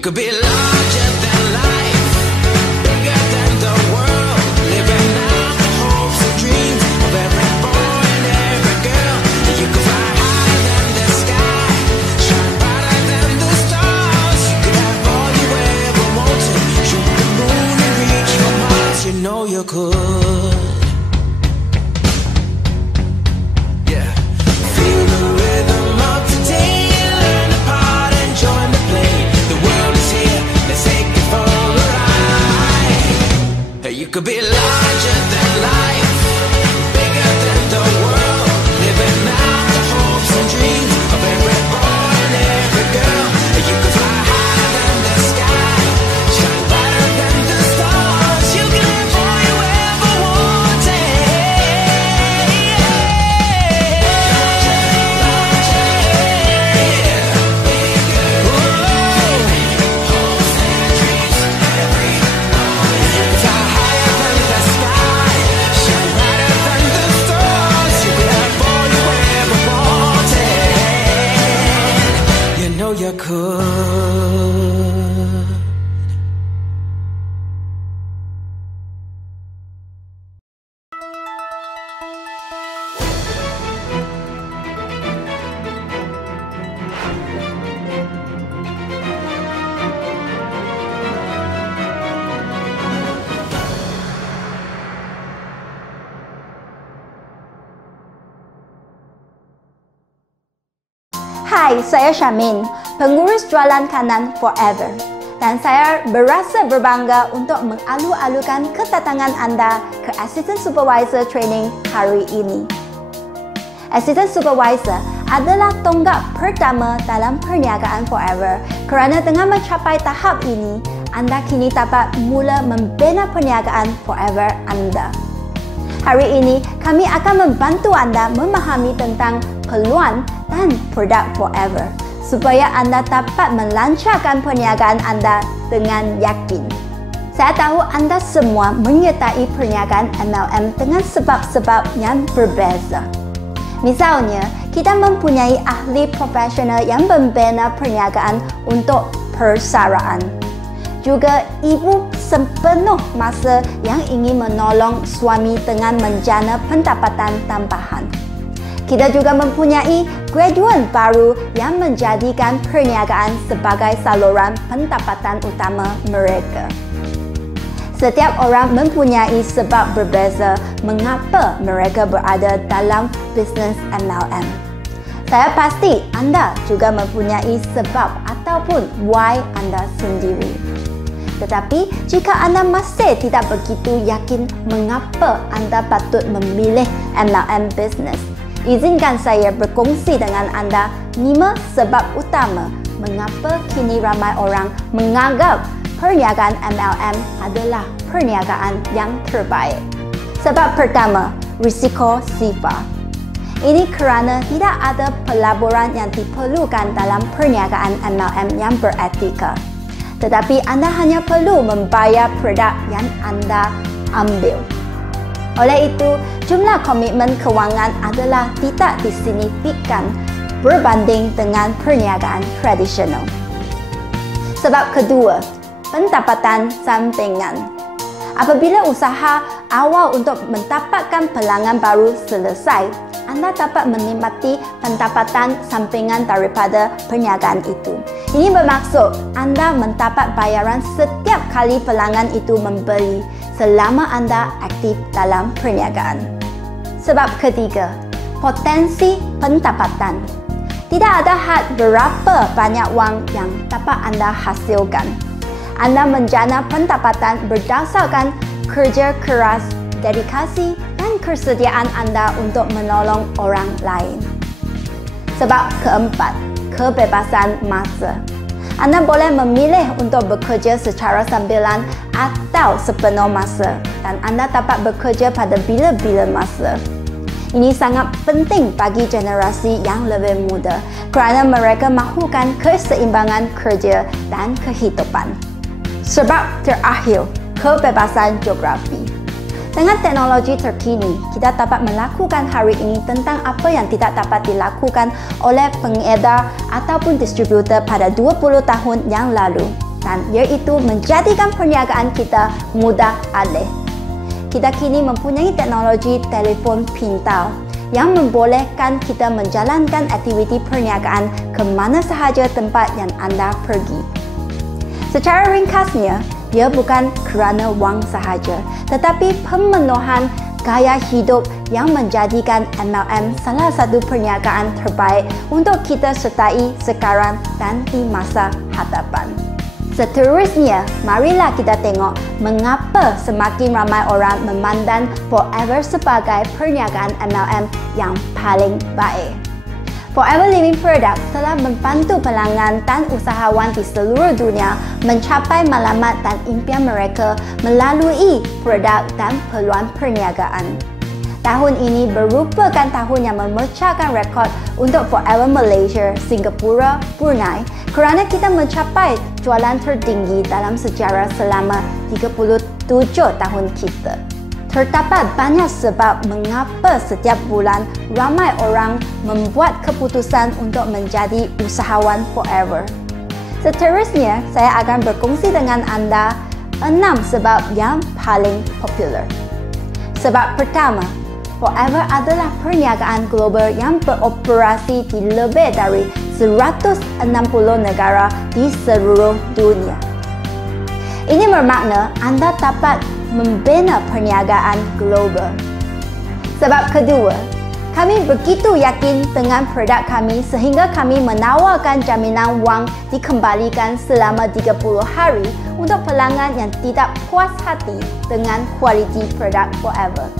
could be larger than life, bigger than the world, living out the hopes and dreams of every boy and every girl. You could fly higher than the sky, shine brighter than the stars. You could have all you ever wanted, shoot the moon and reach for Mars. You know you could. Yeah. Feel the rhythm of today, learn the part and join the play. The world is here, let's take it for a ride. You could be larger than life, bigger than the world, living out the hopes and dreams of every boy and every girl. You could fly higher than the sky, shine brighter than the stars. You can have all you ever wanted. Fly higher than the sky, shine brighter than the stars. You can have all you ever wanted. You know you could. Hai, saya Syamin, pengurus jualan kanan Forever. Dan saya berasa berbangga untuk mengalu-alukan kedatangan anda ke Assistant Supervisor Training hari ini. Assistant Supervisor adalah tonggak pertama dalam perniagaan Forever. Kerana dengan mencapai tahap ini, anda kini dapat mula membina perniagaan Forever anda. Hari ini, kami akan membantu anda memahami tentang peluang dan produk Forever supaya anda dapat melancarkan perniagaan anda dengan yakin. Saya tahu anda semua menyertai perniagaan MLM dengan sebab-sebab yang berbeza. Misalnya, kita mempunyai ahli profesional yang membina perniagaan untuk persaraan. Juga ibu sepenuh masa yang ingin menolong suami dengan menjana pendapatan tambahan. Kita juga mempunyai graduan baru yang menjadikan perniagaan sebagai saluran pendapatan utama mereka. Setiap orang mempunyai sebab berbeza mengapa mereka berada dalam bisnes MLM. Saya pasti anda juga mempunyai sebab ataupun why anda sendiri. Tetapi, jika anda masih tidak begitu yakin mengapa anda patut memilih MLM business, izinkan saya berkongsi dengan anda 5 sebab utama mengapa kini ramai orang menganggap perniagaan MLM adalah perniagaan yang terbaik. Sebab pertama, risiko sifar. Ini kerana tidak ada pelaburan yang diperlukan dalam perniagaan MLM yang beretika. Tetapi anda hanya perlu membayar produk yang anda ambil. Oleh itu, jumlah komitmen kewangan adalah tidak disignifikan berbanding dengan perniagaan tradisional. Sebab kedua, pendapatan sampingan. Apabila usaha awal untuk mendapatkan pelanggan baru selesai, anda dapat menikmati pendapatan sampingan daripada perniagaan itu. Ini bermaksud anda mendapat bayaran setiap kali pelanggan itu membeli selama anda aktif dalam perniagaan. Sebab ketiga, potensi pendapatan. Tidak ada had berapa banyak wang yang dapat anda hasilkan. Anda menjana pendapatan berdasarkan kerja keras, dedikasi dan kesediaan anda untuk menolong orang lain. Sebab keempat, kebebasan masa. Anda boleh memilih untuk bekerja secara sambilan atau sepenuh masa dan anda dapat bekerja pada bila-bila masa. Ini sangat penting bagi generasi yang lebih muda kerana mereka mahukan keseimbangan kerja dan kehidupan. Sebab terakhir, kebebasan geografi. Dengan teknologi terkini, kita dapat melakukan hari ini tentang apa yang tidak dapat dilakukan oleh pengedar ataupun distributor pada 20 tahun yang lalu. keputusan, iaitu menjadikan perniagaan kita mudah alih. Kita kini mempunyai teknologi telefon pintar yang membolehkan kita menjalankan aktiviti perniagaan ke mana sahaja tempat yang anda pergi. Secara ringkasnya, ia bukan kerana wang sahaja, tetapi pemenuhan gaya hidup yang menjadikan MLM salah satu perniagaan terbaik untuk kita sertai sekarang dan di masa hadapan. Seterusnya, marilah kita tengok mengapa semakin ramai orang memandang Forever sebagai perniagaan MLM yang paling baik. Forever Living Products telah membantu pelanggan dan usahawan di seluruh dunia mencapai matlamat dan impian mereka melalui produk dan peluang perniagaan. Tahun ini merupakan tahun yang memecahkan rekod untuk Forever Malaysia, Singapura, Brunei kerana kita mencapai jualan tertinggi dalam sejarah selama 37 tahun kita. Terdapat banyak sebab mengapa setiap bulan ramai orang membuat keputusan untuk menjadi usahawan Forever. Seterusnya, saya akan berkongsi dengan anda 6 sebab yang paling popular. Sebab pertama, Forever adalah perniagaan global yang beroperasi di lebih dari 160 negara di seluruh dunia. Ini bermakna anda dapat membina perniagaan global. Sebab kedua, kami begitu yakin dengan produk kami sehingga kami menawarkan jaminan wang dikembalikan selama 30 hari untuk pelanggan yang tidak puas hati dengan kualiti produk Forever.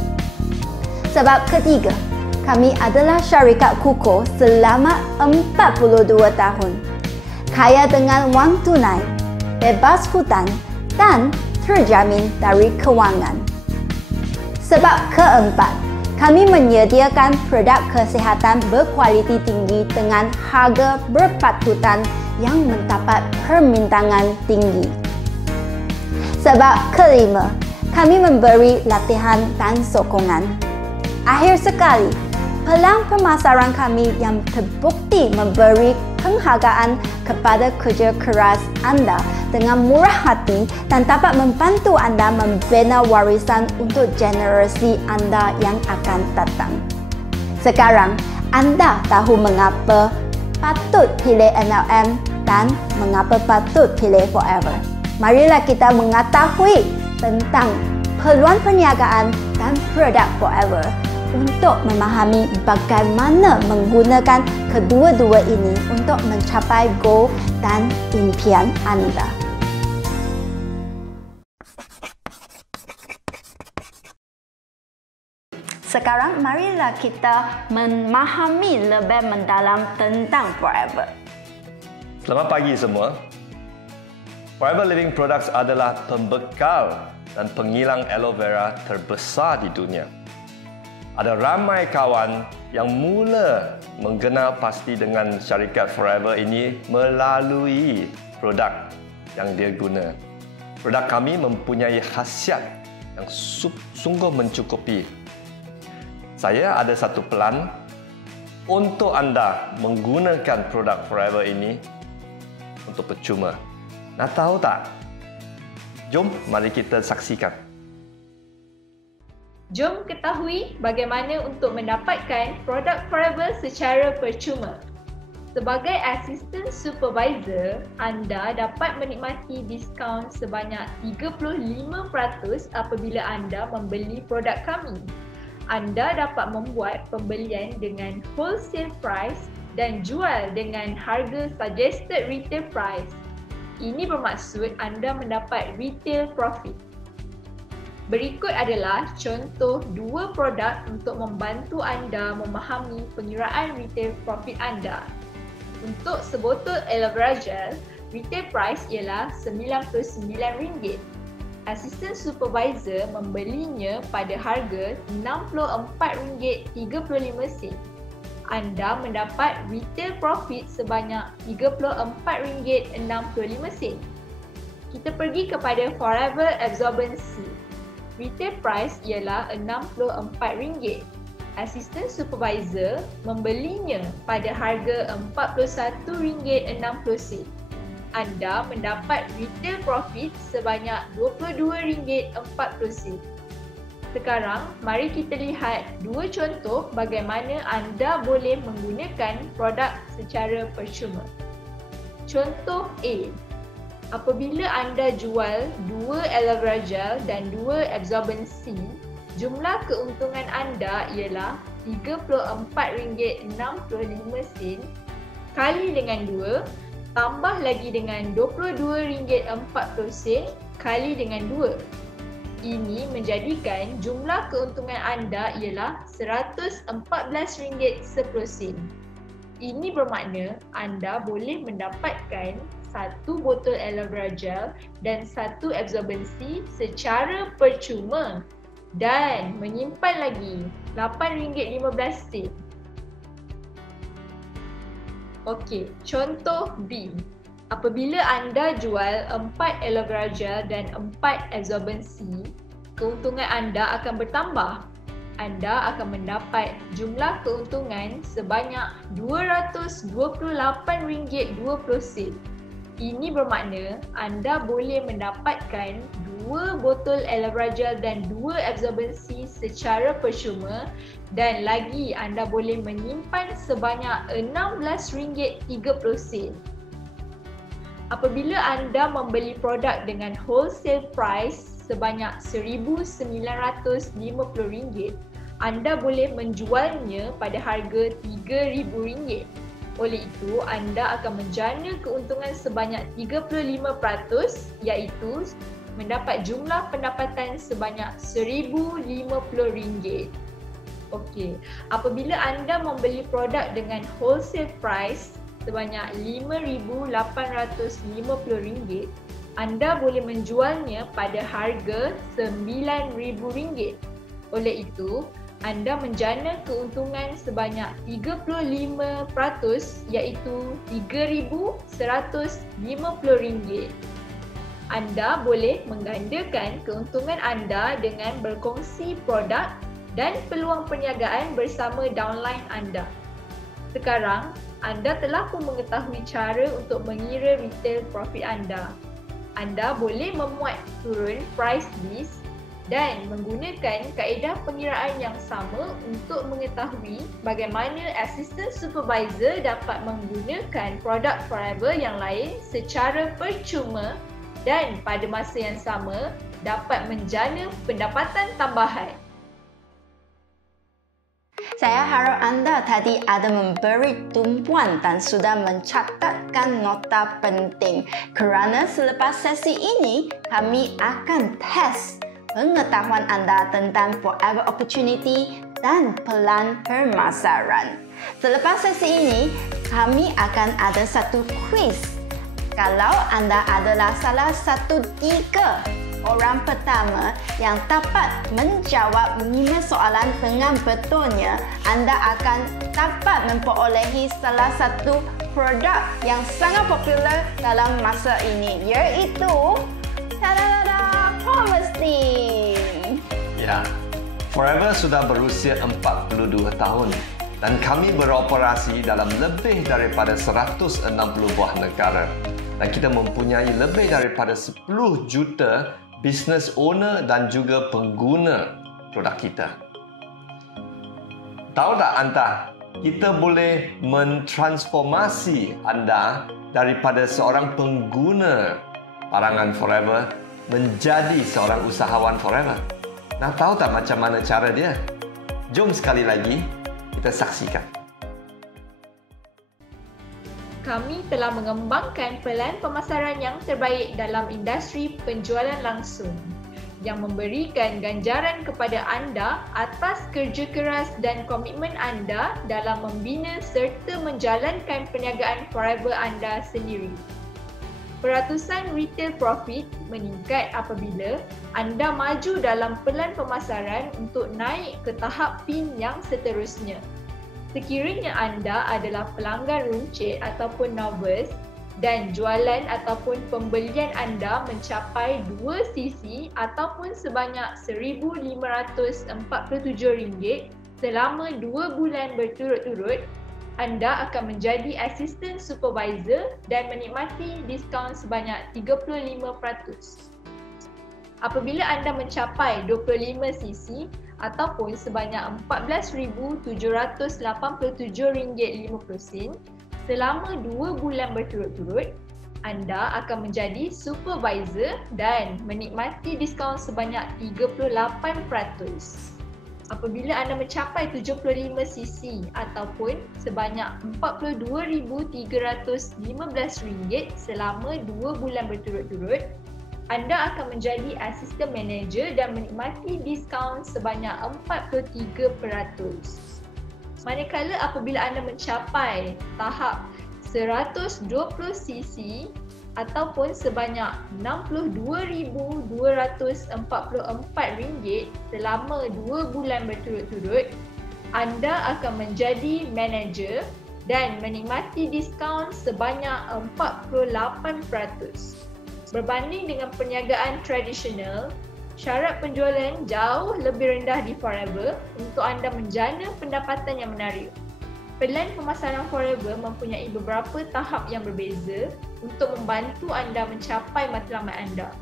Sebab ketiga, kami adalah syarikat kukuh selama 42 tahun. Kaya dengan wang tunai, bebas hutang dan terjamin dari kewangan. Sebab keempat, kami menyediakan produk kesihatan berkualiti tinggi dengan harga berpatutan yang mendapat permintaan tinggi. Sebab kelima, kami memberi latihan dan sokongan. Akhir sekali, pelang pemasaran kami yang terbukti memberi penghargaan kepada kerja keras anda dengan murah hati dan dapat membantu anda membina warisan untuk generasi anda yang akan datang. Sekarang, anda tahu mengapa patut pilih MLM dan mengapa patut pilih Forever. Marilah kita mengetahui tentang peluang perniagaan dan produk Forever untuk memahami bagaimana menggunakan kedua-dua ini untuk mencapai goal dan impian anda. Sekarang marilah kita memahami lebih mendalam tentang Forever. Selamat pagi semua. Forever Living Products adalah pembekal dan penghilang aloe vera terbesar di dunia. Ada ramai kawan yang mula mengenal pasti dengan syarikat Forever ini melalui produk yang dia guna. Produk kami mempunyai khasiat yang sungguh mencukupi. Saya ada satu pelan untuk anda menggunakan produk Forever ini untuk percuma. Nak tahu tak? Jom, mari kita saksikan. Jom ketahui bagaimana untuk mendapatkan produk Forever secara percuma. Sebagai Assistant Supervisor, anda dapat menikmati diskaun sebanyak 35% apabila anda membeli produk kami. Anda dapat membuat pembelian dengan wholesale price dan jual dengan harga suggested retail price. Ini bermaksud anda mendapat retail profit. Berikut adalah contoh dua produk untuk membantu anda memahami pengiraan retail profit anda. Untuk sebotol aloe vera gel, retail price ialah RM99. Assistant Supervisor membelinya pada harga RM64.35. Anda mendapat retail profit sebanyak RM34.65. Kita pergi kepada Forever Absorbency. Retail price ialah RM64. Assistant Supervisor membelinya pada harga RM41.60. anda mendapat retail profit sebanyak RM22.40. Sekarang, mari kita lihat dua contoh bagaimana anda boleh menggunakan produk secara percuma. Contoh A. Apabila anda jual 2 aloe vera gel dan 2 absorbent C, jumlah keuntungan anda ialah RM34.65 kali dengan 2 tambah lagi dengan RM22.40 kali dengan 2. Ini menjadikan jumlah keuntungan anda ialah RM114.10. Ini bermakna anda boleh mendapatkan 1 botol aloe vera gel dan 1 absorbent C secara percuma dan menyimpan lagi RM8.15. Okey, contoh B. Apabila anda jual 4 aloe vera gel dan 4 absorbent C, keuntungan anda akan bertambah. Anda akan mendapat jumlah keuntungan sebanyak RM228.20. Ini bermakna anda boleh mendapatkan 2 botol aloe vera gel dan 2 absorbent C secara percuma dan lagi anda boleh menyimpan sebanyak RM16.30. Apabila anda membeli produk dengan wholesale price sebanyak RM1,950, anda boleh menjualnya pada harga RM3,000. Oleh itu, anda akan menjana keuntungan sebanyak 35%, iaitu mendapat jumlah pendapatan sebanyak RM1,050. Okey, apabila anda membeli produk dengan wholesale price sebanyak RM5,850, anda boleh menjualnya pada harga RM9,000. Oleh itu, anda menjana keuntungan sebanyak 35%, iaitu RM3,150. Anda boleh menggandakan keuntungan anda dengan berkongsi produk dan peluang perniagaan bersama downline anda. Sekarang, anda telah pun mengetahui cara untuk mengira retail profit anda. Anda boleh memuat turun price list dan menggunakan kaedah pengiraan yang sama untuk mengetahui bagaimana assistant supervisor dapat menggunakan produk Forever yang lain secara percuma dan pada masa yang sama dapat menjana pendapatan tambahan. Saya harap anda tadi ada memberi tumpuan dan sudah mencatatkan nota penting kerana selepas sesi ini kami akan test pengetahuan anda tentang Forever Opportunity dan pelan pemasaran. Selepas sesi ini, kami akan ada satu quiz. Kalau anda adalah salah satu 3 orang pertama yang dapat menjawab 5 soalan dengan betulnya, anda akan dapat memperolehi salah satu produk yang sangat popular dalam masa ini, iaitu Promising. Ya, Forever sudah berusia 42 tahun dan kami beroperasi dalam lebih daripada 160 buah negara. Dan kita mempunyai lebih daripada 10 juta business owner dan juga pengguna produk kita. Tahu tak anda, kita boleh mentransformasi anda daripada seorang pengguna barangan Forever menjadi seorang usahawan Forever. Nak tahu tak macam mana cara dia? Jom sekali lagi kita saksikan. Kami telah mengembangkan pelan pemasaran yang terbaik dalam industri penjualan langsung yang memberikan ganjaran kepada anda atas kerja keras dan komitmen anda dalam membina serta menjalankan perniagaan Forever anda sendiri. Peratusan retail profit meningkat apabila anda maju dalam pelan pemasaran untuk naik ke tahap PIN yang seterusnya. Sekiranya anda adalah pelanggan runcit ataupun novice dan jualan ataupun pembelian anda mencapai 2 CC ataupun sebanyak RM1,547 selama 2 bulan berturut-turut, anda akan menjadi Assistant Supervisor dan menikmati diskaun sebanyak 35%. Apabila anda mencapai 25 cc ataupun sebanyak RM14,787.50 selama 2 bulan berturut-turut, anda akan menjadi supervisor dan menikmati diskaun sebanyak 38%. Apabila anda mencapai 75 cc ataupun sebanyak RM42,315 selama 2 bulan berturut-turut, anda akan menjadi Assistant Manager dan menikmati diskaun sebanyak 43%. Manakala apabila anda mencapai tahap 120 cc ataupun sebanyak RM62,244 selama 2 bulan berturut-turut, anda akan menjadi manager dan menikmati diskaun sebanyak 48%. Berbanding dengan perniagaan tradisional, syarat penjualan jauh lebih rendah di Forever untuk anda menjana pendapatan yang menarik. Pelan pemasaran Forever mempunyai beberapa tahap yang berbeza untuk membantu anda mencapai matlamat anda.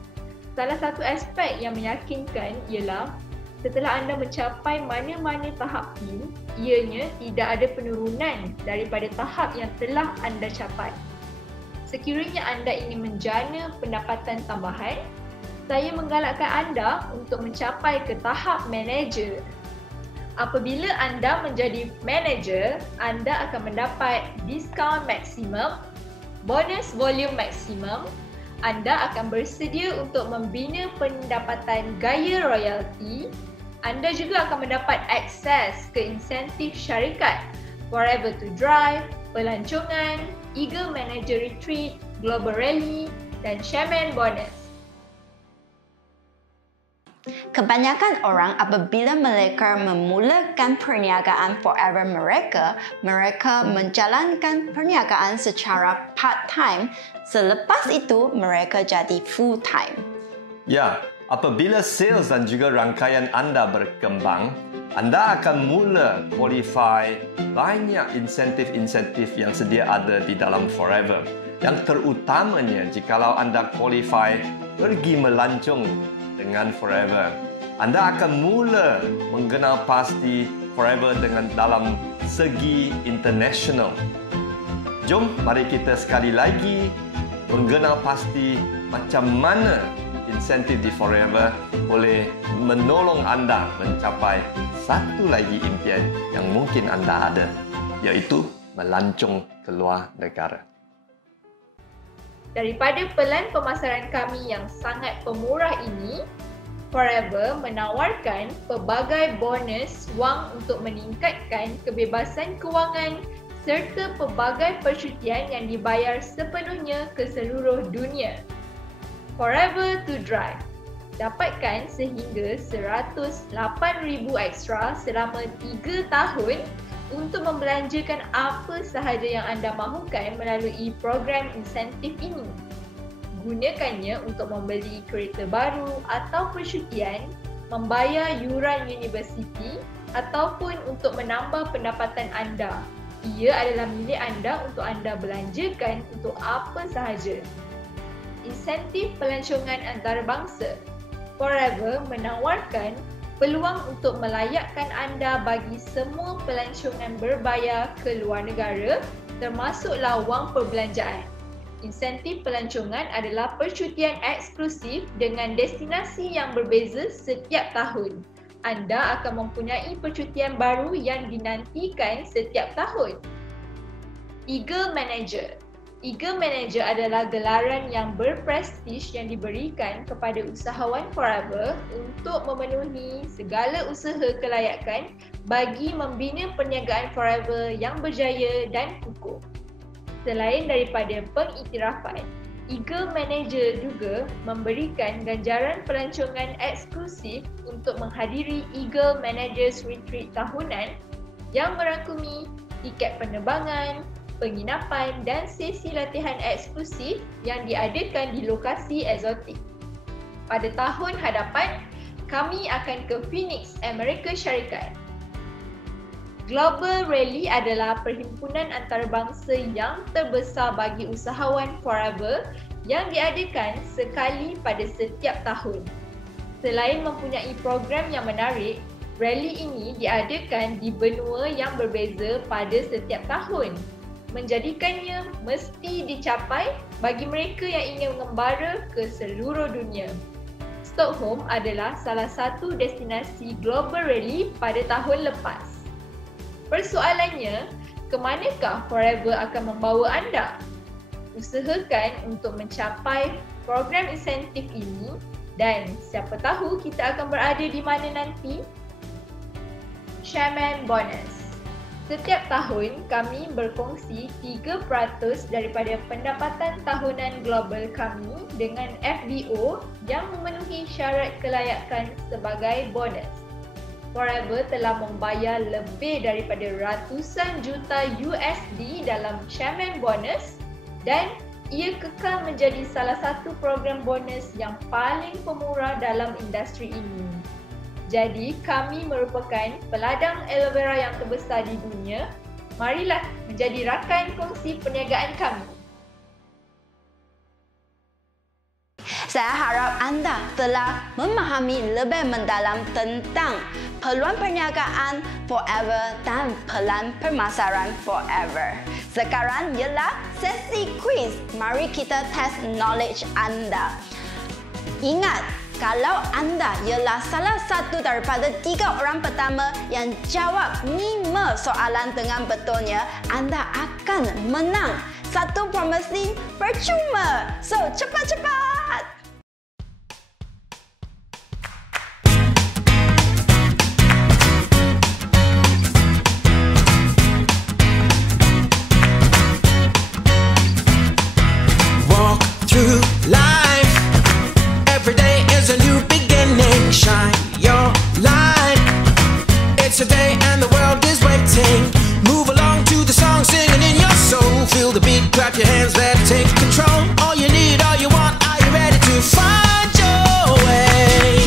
Salah satu aspek yang meyakinkan ialah setelah anda mencapai mana-mana tahap ini, ianya tidak ada penurunan daripada tahap yang telah anda capai. Sekiranya anda ingin menjana pendapatan tambahan, saya menggalakkan anda untuk mencapai ke tahap manager. Apabila anda menjadi manager, anda akan mendapat diskaun maksimum, bonus volume maksimum, anda akan bersedia untuk membina pendapatan gaya royalty, anda juga akan mendapat akses ke insentif syarikat, Forever to Drive, pelancongan, Eagle Manager Retreat, Global Rally dan Shaman Bonus. Kebanyakan orang apabila mereka memulakan perniagaan Forever mereka menjalankan perniagaan secara part-time. Selepas itu, mereka jadi full-time. Ya, apabila sales dan juga rangkaian anda berkembang, anda akan mula qualify banyak insentif-insentif yang sedia ada di dalam Forever. Yang terutamanya jikalau anda qualify pergi melancong dengan Forever. Anda akan mula mengenal pasti Forever dengan dalam segi international. Jom, mari kita sekali lagi mengenal pasti macam mana insentif di Forever boleh menolong anda mencapai satu lagi impian yang mungkin anda ada, iaitu melancong ke luar negara. Daripada pelan pemasaran kami yang sangat pemurah ini, Forever menawarkan pelbagai bonus wang untuk meningkatkan kebebasan kewangan serta pelbagai percutian yang dibayar sepenuhnya ke seluruh dunia. Forever to Drive. Dapatkan sehingga 108,000 ekstra selama 3 tahun untuk membelanjakan apa sahaja yang anda mahukan melalui program insentif ini. Gunakannya untuk membeli kereta baru atau percutian, membayar yuran universiti ataupun untuk menambah pendapatan anda. Ia adalah milik anda untuk anda belanjakan untuk apa sahaja. Insentif pelancongan antarabangsa. Forever menawarkan peluang untuk melayakkan anda bagi semua pelancongan berbayar ke luar negara, termasuklah wang perbelanjaan. Insentif pelancongan adalah percutian eksklusif dengan destinasi yang berbeza setiap tahun. Anda akan mempunyai percutian baru yang dinantikan setiap tahun. Eagle Manager. Eagle Manager adalah gelaran yang berprestij yang diberikan kepada usahawan Forever untuk memenuhi segala usaha kelayakan bagi membina perniagaan Forever yang berjaya dan kukuh. Selain daripada pengiktirafan, Eagle Manager juga memberikan ganjaran pelancongan eksklusif untuk menghadiri Eagle Managers Retreat tahunan yang merangkumi tiket penerbangan, penginapan dan sesi latihan eksklusif yang diadakan di lokasi eksotik. Pada tahun hadapan, kami akan ke Phoenix, Amerika Syarikat. Global Rally adalah perhimpunan antarabangsa yang terbesar bagi usahawan forever yang diadakan sekali pada setiap tahun. Selain mempunyai program yang menarik, rally ini diadakan di benua yang berbeza pada setiap tahun, menjadikannya mesti dicapai bagi mereka yang ingin mengembara ke seluruh dunia. Stockholm adalah salah satu destinasi Global Rally pada tahun lepas. Persoalannya, ke manakah Forever akan membawa anda? Usahakan untuk mencapai program insentif ini dan siapa tahu kita akan berada di mana nanti. Chairman Bonus. Setiap tahun kami berkongsi 3% daripada pendapatan tahunan global kami dengan FBO yang memenuhi syarat kelayakan sebagai bonus. Forever telah membayar lebih daripada ratusan juta USD dalam Chairman Bonus dan ia kekal menjadi salah satu program bonus yang paling pemurah dalam industri ini. Jadi, kami merupakan peladang aloe vera yang terbesar di dunia. Marilah menjadi rakan kongsi perniagaan kami. Saya harap anda telah memahami lebih mendalam tentang peluang perniagaan Forever dan pelan pemasaran Forever. Sekarang ialah sesi quiz. Mari kita test knowledge anda. Ingat, kalau anda ialah salah satu daripada 3 orang pertama yang jawab 5 soalan dengan betulnya, anda akan menang satu promosi percuma. So, cepat-cepat! Walk through life. Every day is a new beginning. Shine your light. It's a day and the world is waiting. Move along to the song, singing in your soul. Feel the beat, clap your hands, let's take control. All you need, all you want, are you ready to find your way?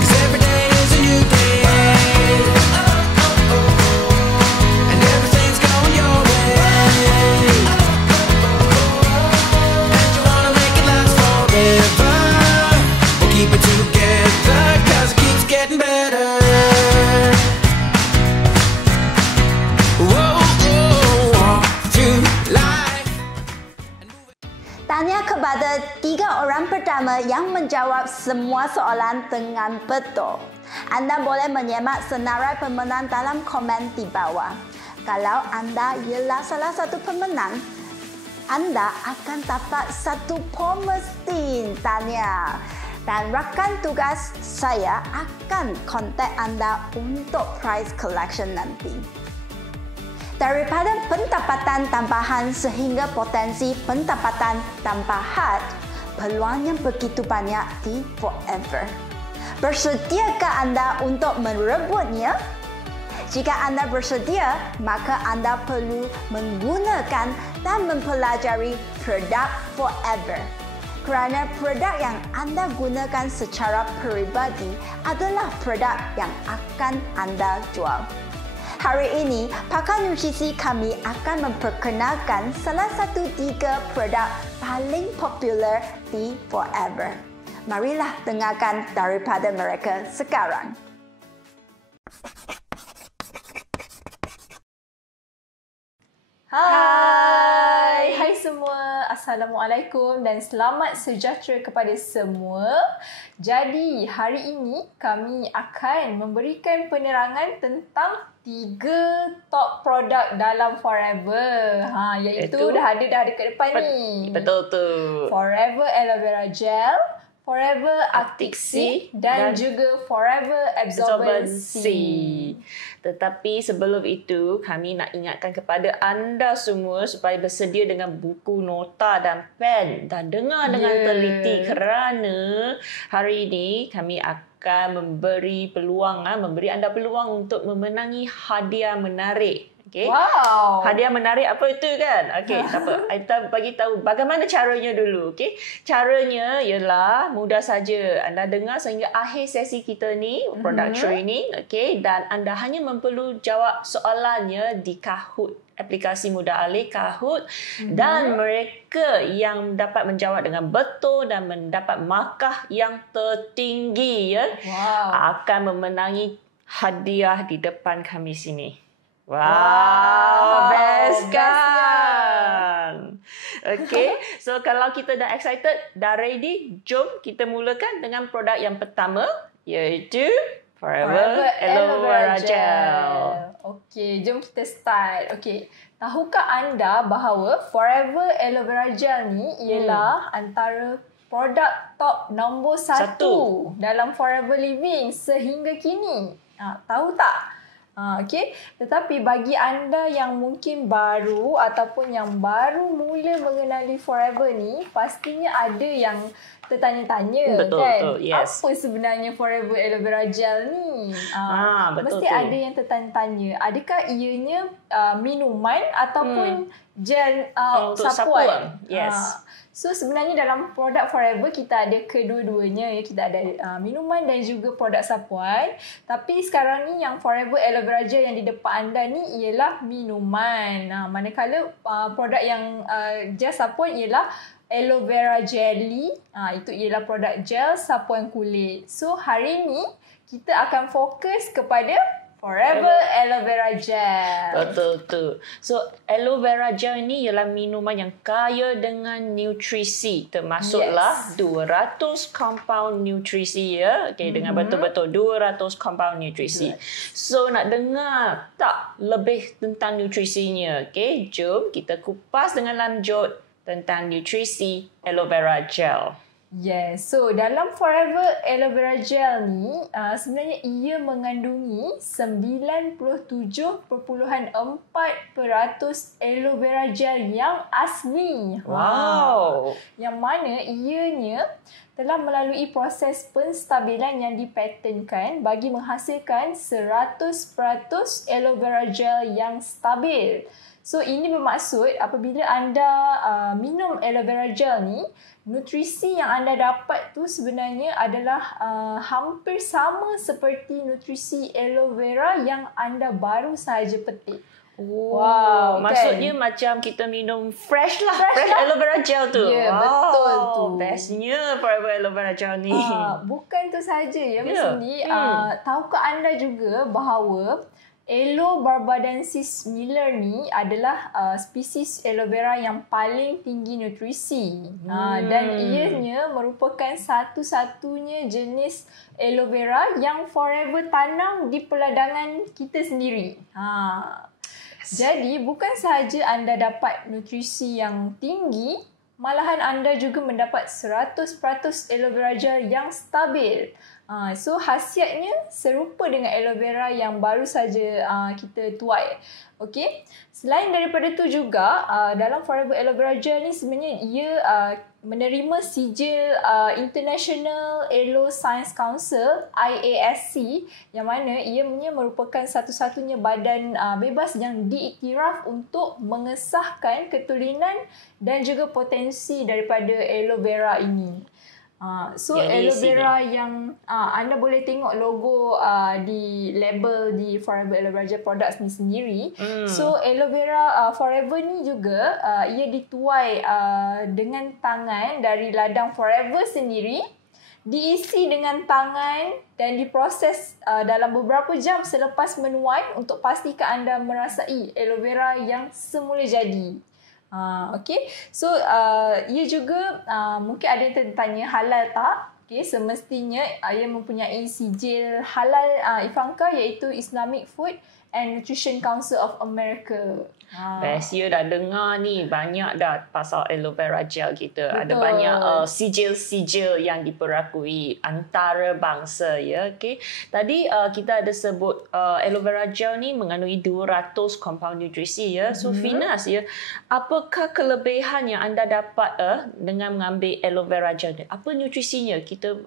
'Cause every day is a new day. And everything's going your way. And you wanna make it last forever. We'll keep it together 'cause it keeps getting better. Whoa, walk through life. Tanya kepada 3 orang pertama yang menjawab semua soalan dengan betul. Anda boleh menyemak senarai pemenang dalam komen di bawah. Kalau anda ialah salah satu pemenang, anda akan dapat satu promosi tanya. Dan rakan tugas saya akan kontak anda untuk prize collection nanti. Daripada pendapatan tambahan sehingga potensi pendapatan tambahan, peluangnya begitu banyak di Forever. Bersediakah anda untuk merebutnya? Jika anda bersedia, maka anda perlu menggunakan dan mempelajari produk Forever. Kerana produk yang anda gunakan secara peribadi adalah produk yang akan anda jual. Hari ini, pakar nutrisi kami akan memperkenalkan salah satu 3 produk paling popular di Forever. Marilah dengarkan daripada mereka sekarang. Hai semua, Assalamualaikum dan selamat sejahtera kepada semua. Jadi hari ini kami akan memberikan penerangan tentang 3 top produk dalam Forever. Iaitu dah ada dekat depan ni. Betul tu. Forever Aloe Vera Gel, Forever Arctic Sea dan juga Forever Absorbency. Tetapi sebelum itu, kami nak ingatkan kepada anda semua supaya bersedia dengan buku nota dan pen dan dengar dengan teliti kerana hari ini kami akan memberi anda peluang untuk memenangi hadiah menarik. Okay. Wow. Hadiah menarik apa itu kan? Okay, tak apa. Kita bagi tahu bagaimana caranya dulu. Okay. Caranya ialah mudah saja. Anda dengar sehingga akhir sesi kita ni, product training. Okay. Dan anda hanya perlu jawab soalannya di Kahoot. Aplikasi Mudah Alih Kahoot. Dan mereka yang dapat menjawab dengan betul dan mendapat markah yang tertinggi akan memenangi hadiah di depan kami sini. Wow, best kan? Okay, so kalau kita dah excited, dah ready, jom kita mulakan dengan produk yang pertama, iaitu Forever Aloe Vera Gel. Okay, jom kita start. Okay, tahukah anda bahawa Forever Aloe Vera Gel ni ialah antara produk top nombor 1 dalam Forever Living sehingga kini? Tahu tak? Okay. Tetapi bagi anda yang mungkin baru ataupun yang baru mula mengenali Forever ni, pastinya ada yang tertanya-tanya kan? Betul, yes. Apa sebenarnya Forever Aloe Vera Gel ni? Betul Mesti ada yang tertanya-tanya. Adakah ianya minuman ataupun gel untuk sapuan? Yes. So sebenarnya dalam produk Forever kita ada kedua-duanya ya. Kita ada minuman dan juga produk sapuan. Tapi sekarang ni yang Forever Aloe Vera Gel yang di depan anda ni ialah minuman. Manakala produk yang gel sapuan ialah Aloe Vera Jelly. Itu ialah produk gel sapuan kulit. So hari ni kita akan fokus kepada Forever Aloe Vera Gel. Betul tu. So Aloe Vera Gel ni ialah minuman yang kaya dengan nutrisi, termasuklah 200 compound nutrisi ya. Okey, dengan betul-betul 200 compound nutrisi. So nak dengar tak lebih tentang nutrisinya? Okey, jom kita kupas dengan lanjut tentang nutrisi Aloe Vera Gel. Yes, so dalam Forever Aloe Vera Gel ni sebenarnya ia mengandungi 97.4% aloe vera gel yang asli. Wow. Yang mana ianya telah melalui proses penstabilan yang dipatenkan bagi menghasilkan 100% aloe vera gel yang stabil. So ini bermaksud apabila anda minum aloe vera gel ni, nutrisi yang anda dapat tu sebenarnya adalah hampir sama seperti nutrisi aloe vera yang anda baru sahaja petik. Wow, maksudnya kan? Macam kita minum fresh aloe vera gel tu. Ya, betul tu. Bestnya Forever Aloe Vera Gel ni. Bukan tu saja ya, Miss Cindy. Tahukah anda juga bahawa Aloe barbadensis Miller ni adalah spesies aloe vera yang paling tinggi nutrisi. Dan ianya merupakan satu-satunya jenis aloe vera yang Forever tanam di peladangan kita sendiri. Jadi bukan sahaja anda dapat nutrisi yang tinggi, malahan anda juga mendapat 100% aloe vera gel yang stabil. So khasiatnya serupa dengan aloe vera yang baru saja kita tuai. Okey. Selain daripada tu juga dalam Forever Aloe Vera Gel ni sebenarnya ia menerima sijil International Aloe Science Council IASC, yang mana ianya merupakan satu-satunya badan bebas yang diiktiraf untuk mengesahkan ketulinan dan juga potensi daripada aloe vera ini. So aloe vera yang anda boleh tengok logo di label di Forever Aloe Vera Gel products ni sendiri. So aloe vera Forever ni juga ia dituai dengan tangan dari ladang Forever sendiri, diisi dengan tangan dan diproses dalam beberapa jam selepas menuai untuk pastikan anda merasai aloe vera yang semula jadi. Okay. So ia juga mungkin ada yang tertanya halal tak? Okay, semestinya ia mempunyai sijil halal Ivanka, iaitu Islamic Food and Nutrition Council of America. Best, you dah dengar ni banyak dah pasal aloe vera gel kita. Betul. Ada banyak sijil-sijil yang diperakui antarabangsa ya. Okay. Tadi kita ada sebut aloe vera gel ni mengandungi 200 compound nutrisi ya. So Finas ya, apakah kelebihan yang anda dapat dengan mengambil aloe vera gel ni? Apa nutrisinya? Kita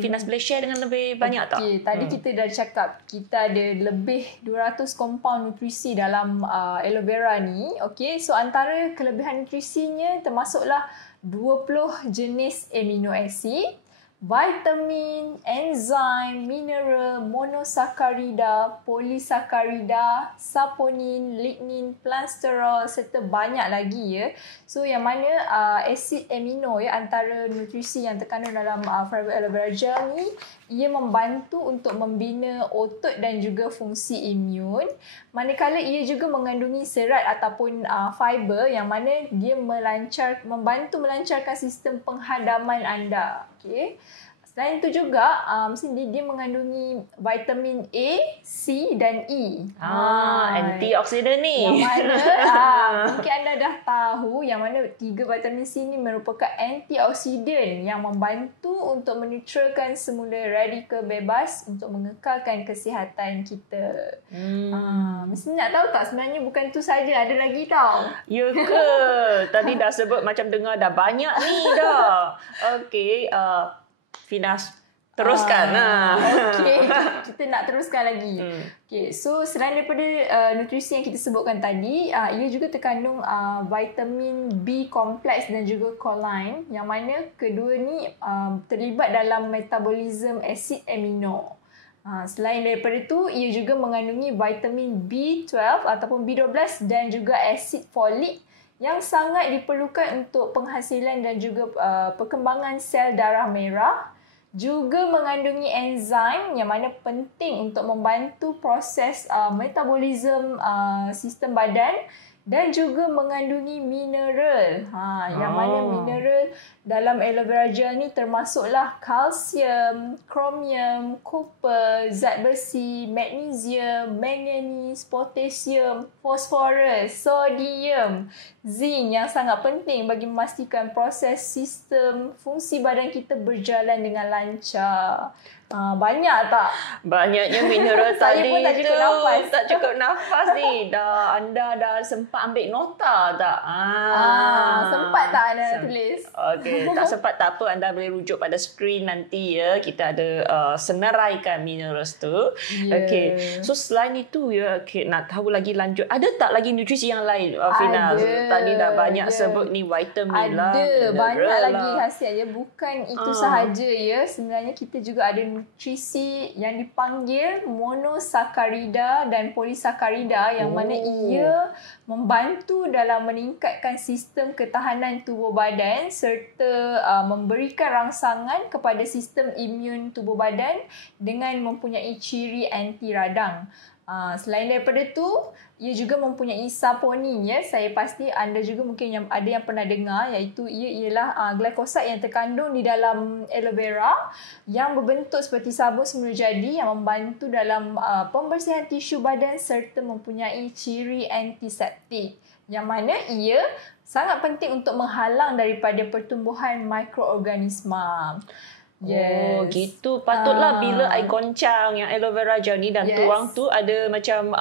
Finas boleh share dengan lebih banyak tak? Tadi kita dah cakap kita ada lebih 200 kompaun nutrisi dalam aloe vera ni. Okay, so antara kelebihan nutrisinya termasuklah 20 jenis amino acid, vitamin, enzim, mineral, monosakarida, polisakarida, saponin, lignin, plant sterol serta banyak lagi ya. So yang mana asid amino ya antara nutrisi yang terkandung dalam Forever Aloe Vera Gel ni, ia membantu untuk membina otot dan juga fungsi imun. Manakala ia juga mengandungi serat ataupun fiber yang mana dia membantu melancarkan sistem penghadaman anda. Okay. Selain itu juga, dia mengandungi vitamin A, C dan E. Antioksidan ni. Yang mana, mungkin anda dah tahu yang mana 3 vitamin C ni merupakan antioksidan yang membantu untuk menetralkan semula radikal bebas untuk mengekalkan kesihatan kita. Mesti nak tahu tak sebenarnya bukan tu saja, ada lagi tau. Ya ke? Tadi dah sebut macam dengar dah banyak ni dah. Okey, Finas, teruskan. Okey, kita nak teruskan lagi. Okay, so selain daripada nutrisi yang kita sebutkan tadi, ia juga terkandung vitamin B kompleks dan juga choline yang mana kedua ni terlibat dalam metabolisme asid amino. Selain daripada itu, ia juga mengandungi vitamin B12 ataupun B12 dan juga asid folik yang sangat diperlukan untuk penghasilan dan juga perkembangan sel darah merah. Juga mengandungi enzim yang mana penting untuk membantu proses metabolisme sistem badan dan juga mengandungi mineral. Yang mana mineral dalam aloe vera gel ni termasuklah kalsium, kromium, copper, zat besi, magnesium, manganese, potasium, fosforus, sodium, zinc yang sangat penting bagi memastikan proses sistem fungsi badan kita berjalan dengan lancar. Banyak tak? Banyaknya mineral tadi Saya pun tak cukup nafas. Tak cukup nafas ni. Anda dah sempat ambil nota tak? Sempat tak anda tulis? Okey, tak sempat tak apa. Anda boleh rujuk pada skrin nanti ya. Kita ada senaraikan minerals tu. Yeah. Okey. So selain itu ya, nak tahu lagi lanjut. Ada tak lagi nutrisi yang lain, Fina? Tadi dah banyak sebut ni vitamin lah. Ada, banyak lah. lagi khasiat ya. Bukan itu sahaja ya. Sebenarnya kita juga ada nutrisi yang dipanggil monosakarida dan polisakarida yang mana ia membantu dalam meningkatkan sistem ketahanan tubuh badan serta memberikan rangsangan kepada sistem imun tubuh badan dengan mempunyai ciri anti radang. Selain daripada itu, ia juga mempunyai saponin ya. Saya pasti anda juga mungkin ada yang pernah dengar, iaitu ia ialah glikosid yang terkandung di dalam aloe vera yang berbentuk seperti sabun semula jadi yang membantu dalam pembersihan tisu badan serta mempunyai ciri antiseptik yang mana ia sangat penting untuk menghalang daripada pertumbuhan mikroorganisma. Yes. Oh gitu. Patutlah bila I goncang yang aloe vera gel ni dan tuang tu ada macam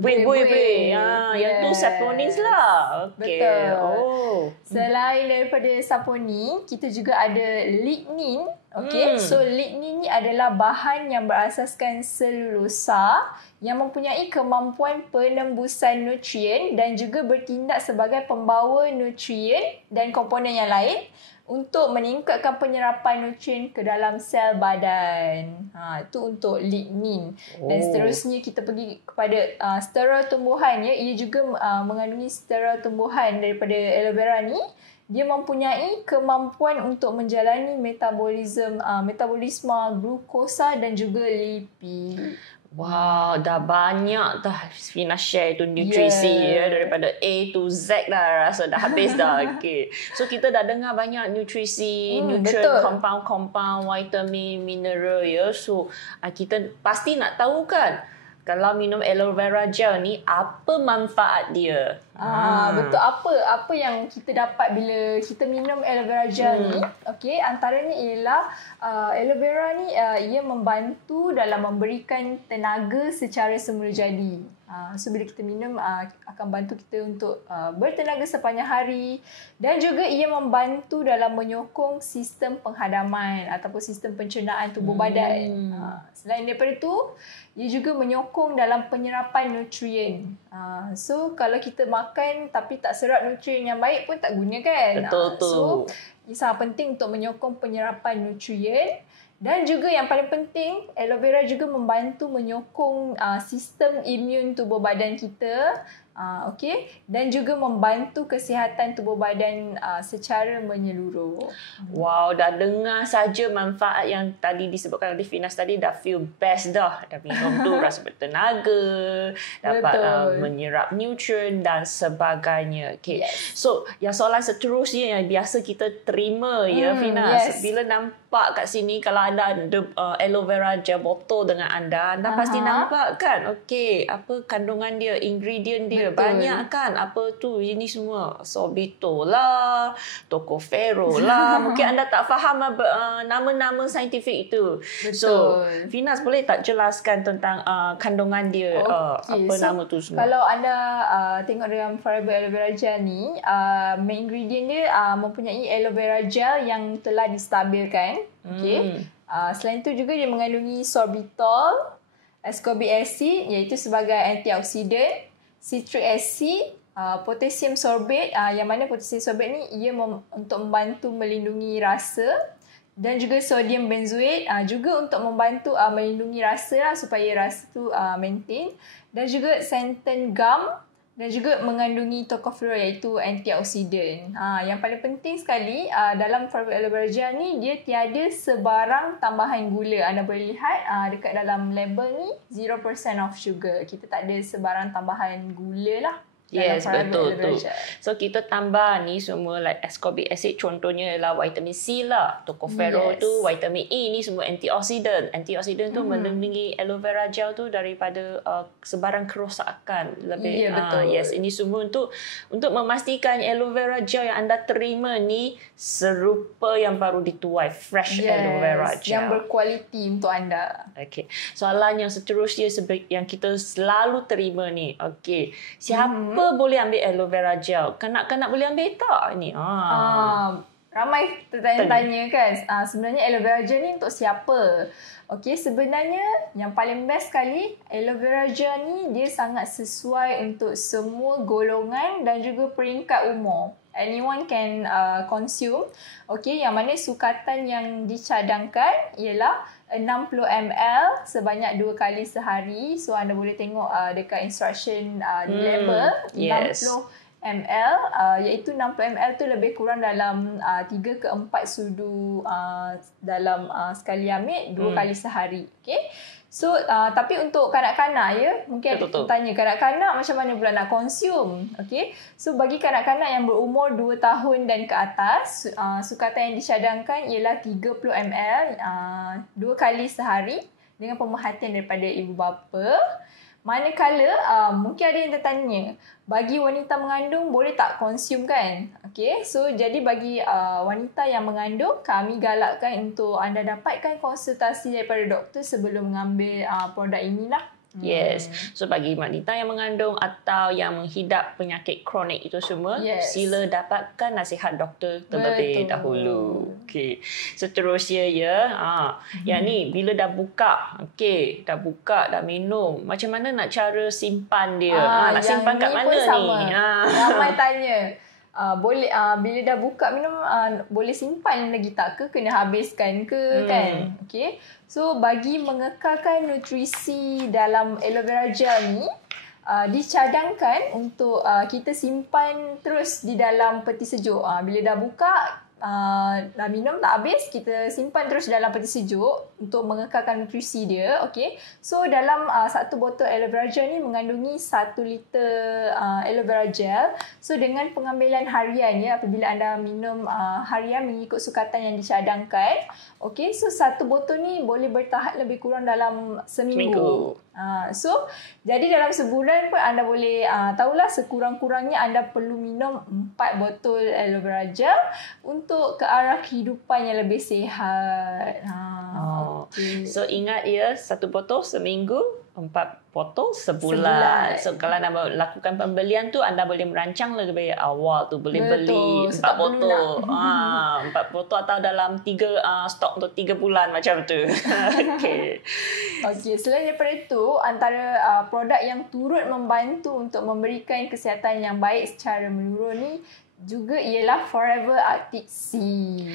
buih-buih. Yang tu saponin lah. Okay. Betul. Selain daripada saponin, kita juga ada lignin. Okay. So lignin ni adalah bahan yang berasaskan selulosa yang mempunyai kemampuan penembusan nutrien dan juga bertindak sebagai pembawa nutrien dan komponen yang lain untuk meningkatkan penyerapan nutrien ke dalam sel badan. Itu untuk lignin. Dan seterusnya kita pergi kepada sterol tumbuhan ya. Ia juga mengandungi sterol tumbuhan daripada aloe vera ni. Dia mempunyai kemampuan untuk menjalani metabolisme glukosa dan juga lipid. Wow, dah banyak dah Fina share tu nutrisi ya, daripada A to Z dah rasa dah habis dah. Okay. So kita dah dengar banyak nutrisi, nutrient, compound, vitamin, mineral ya. So kita pasti nak tahu kan kalau minum aloe vera gel ni apa manfaat dia? Betul. Apa yang kita dapat bila kita minum aloe vera gel ni, okey, antaranya ialah aloe vera ni ia membantu dalam memberikan tenaga secara semula jadi. So bila kita minum akan bantu kita untuk bertenaga sepanjang hari, dan juga ia membantu dalam menyokong sistem penghadaman ataupun sistem pencernaan tubuh badan. Selain daripada itu, ia juga menyokong dalam penyerapan nutrien. So kalau kita makan tapi tak serap nutrien yang baik pun tak guna kan. Betul tu. So ia sangat penting untuk menyokong penyerapan nutrien. Dan juga yang paling penting, aloe vera juga membantu menyokong sistem imun tubuh badan kita. Okey, dan juga membantu kesihatan tubuh badan secara menyeluruh. Wow, dah dengar saja manfaat yang tadi disebutkan oleh Finas tadi, dah feel best dah. Dah minum tu rasa bertenaga, dapat menyerap nutrien dan sebagainya. Okay. Yes. So, yang soalan seterusnya yang biasa kita terima Finas. Yes. Bila nampak kat sini, kalau anda ada aloe vera gel botol dengan anda pasti nampak kan? Okay, apa kandungan dia, ingredient dia. Betul. Banyak kan, apa tu, ini semua sorbitol lah, tocopherol lah. Mungkin anda tak faham nama-nama saintifik itu. Betul. So Finas boleh tak jelaskan tentang kandungan dia, apa nama tu semua? Kalau anda tengok dalam Forever Aloe Vera Gel ni, main ingredient dia mempunyai aloe vera gel yang telah distabilkan. Okay. Selain itu juga dia mengandungi sorbitol, ascorbic acid iaitu sebagai antioksidan, citric acid, potassium sorbate, yang mana potassium sorbate ni ia untuk membantu melindungi rasa, dan juga sodium benzoate juga untuk membantu melindungi rasa supaya rasa tu maintain, dan juga xanthan gum, dan juga mengandungi tocopherol iaitu antioksidan. Yang paling penting sekali dalam Forever Aloe Vera Gel ni, dia tiada sebarang tambahan gula. Anda boleh lihat dekat dalam label ni 0% of sugar. Kita tak ada sebarang tambahan gula lah. Yes, betul tu. So kita tambah ni semua like ascorbic acid, contohnya ialah vitamin C lah. Tocopherol tu, vitamin E ni semua antioksidan. Antioksidan tu melindungi aloe vera gel tu daripada sebarang kerosakan. Lebih betul. Yes, ini semua untuk memastikan aloe vera gel yang anda terima ni serupa yang baru dituai, fresh aloe vera gel. Yang berkualiti untuk anda. Okay. Soalan yang seterusnya yang kita selalu terima ni. Okay. Siapa boleh ambil aloe vera gel? Kanak-kanak boleh ambil tak ni? Ramai tertanya-tanya kan. Sebenarnya aloe vera gel ni untuk siapa? Okey, sebenarnya yang paling best sekali, aloe vera gel ni dia sangat sesuai untuk semua golongan dan juga peringkat umur. Anyone can consume. Okey, yang mana sukatan yang dicadangkan ialah 60 ml sebanyak 2 kali sehari. So anda boleh tengok dekat instruction di label, 60 ml, iaitu 60 ml tu lebih kurang dalam 3 ke 4 sudu dalam sekali ambil 2 kali sehari. Okay. So tapi untuk kanak-kanak mungkin ada tanya kanak-kanak macam mana pula nak consume. Okay. So bagi kanak-kanak yang berumur 2 tahun dan ke atas, sukatan yang dicadangkan ialah 30 ml 2 kali sehari dengan pemerhatian daripada ibu bapa. Manakala mungkin ada yang tertanya, bagi wanita mengandung boleh tak consume kan? Okay, so jadi bagi wanita yang mengandung, kami galakkan untuk anda dapatkan konsultasi daripada doktor sebelum mengambil produk inilah. Yes. So bagi wanita yang mengandung atau yang menghidap penyakit kronik itu semua, sila dapatkan nasihat doktor terlebih dahulu. Okey. Seterusnya yang ni bila dah buka, dah minum, macam mana nak cara simpan dia? Nak simpan kat mana ni? Ramai tanya. Boleh bila dah buka minum boleh simpan lagi tak ke, kena habiskan ke kan? Okey. So bagi mengekalkan nutrisi dalam aloe vera gel ni, dicadangkan untuk kita simpan terus di dalam peti sejuk. Bila dah buka, dah minum tak habis, kita simpan terus dalam peti sejuk untuk mengekalkan nutrisi dia. Okay. So dalam satu botol aloe vera gel ni mengandungi 1 liter aloe vera gel. So dengan pengambilan harian apabila anda minum harian mengikut sukatan yang dicadangkan, okay, so satu botol ni boleh bertahan lebih kurang dalam seminggu. So, jadi dalam sebulan pun anda boleh tahulah sekurang-kurangnya anda perlu minum 4 botol aloe vera gel untuk ke arah kehidupan yang lebih sihat. Okay. So ingat ya, 1 botol seminggu, 4 botol sebulan. So kalau anda lakukan pembelian tu, anda boleh merancang lebih awal tu. Boleh beli 4 botol. 4 botol atau dalam 3 stok untuk 3 bulan macam tu. Okay. Okey, selain daripada itu, antara produk yang turut membantu untuk memberikan kesihatan yang baik secara menyeluruh ni juga ialah Forever Arctic Sea.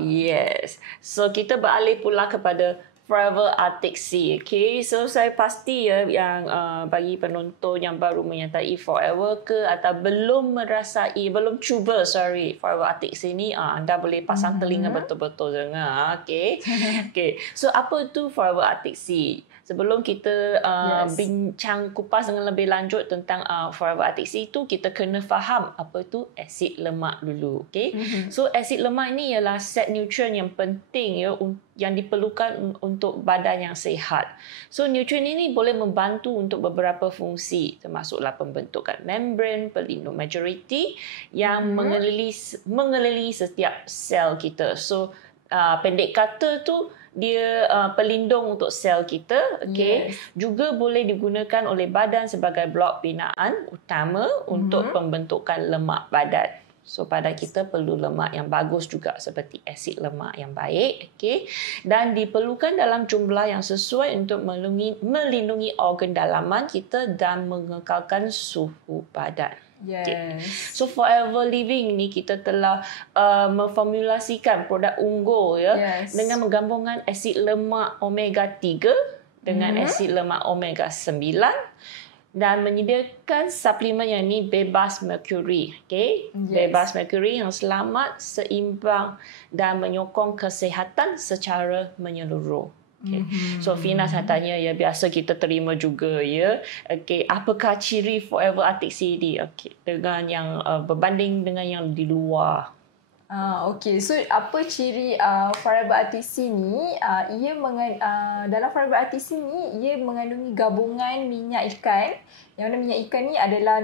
Yes. So kita beralih pula kepada Forever Arctic Sea. Okay, so saya pasti ya yang bagi penonton yang baru menyertai Forever ke atau belum cuba Forever Arctic Sea ni, anda boleh pasang telinga betul-betul dengar. Okay. Okay. So apa tu Forever Arctic Sea? Sebelum kita bincang kupas dengan lebih lanjut tentang Forever Arctic Sea tu, kita kena faham apa tu asid lemak dulu. Okay? So asid lemak ni ialah set nutrien yang penting ya, yang diperlukan untuk badan yang sihat. So nutrien ini boleh membantu untuk beberapa fungsi, termasuklah pembentukan membran, pelindung majoriti yang mengelilingi setiap sel kita. So pendek kata tu dia pelindung untuk sel kita, okay. Juga boleh digunakan oleh badan sebagai blok binaan utama untuk pembentukan lemak badan. So badan kita perlu lemak yang bagus juga seperti asid lemak yang baik, okay. Dan diperlukan dalam jumlah yang sesuai untuk melindungi organ dalaman kita dan mengekalkan suhu badan. Yes. Okay. So Forever Living ni kita telah memformulasikan produk unggul ya, dengan menggabungkan asid lemak omega 3 dengan asid lemak omega 9 dan menyediakan suplemen yang ni bebas merkuri. Okay? Bebas merkuri yang selamat, seimbang dan menyokong kesihatan secara menyeluruh. Okay. So Fina saya tanya ya, biasa kita terima juga ya. Okay, apakah ciri Forever Arctic Sea ni? Okay, dengan yang berbanding dengan yang di luar. Okay, so apa ciri Forever Arctic Sea ni? Dalam Forever Arctic Sea ni, ia mengandungi gabungan minyak ikan. Yang mana minyak ikan ni adalah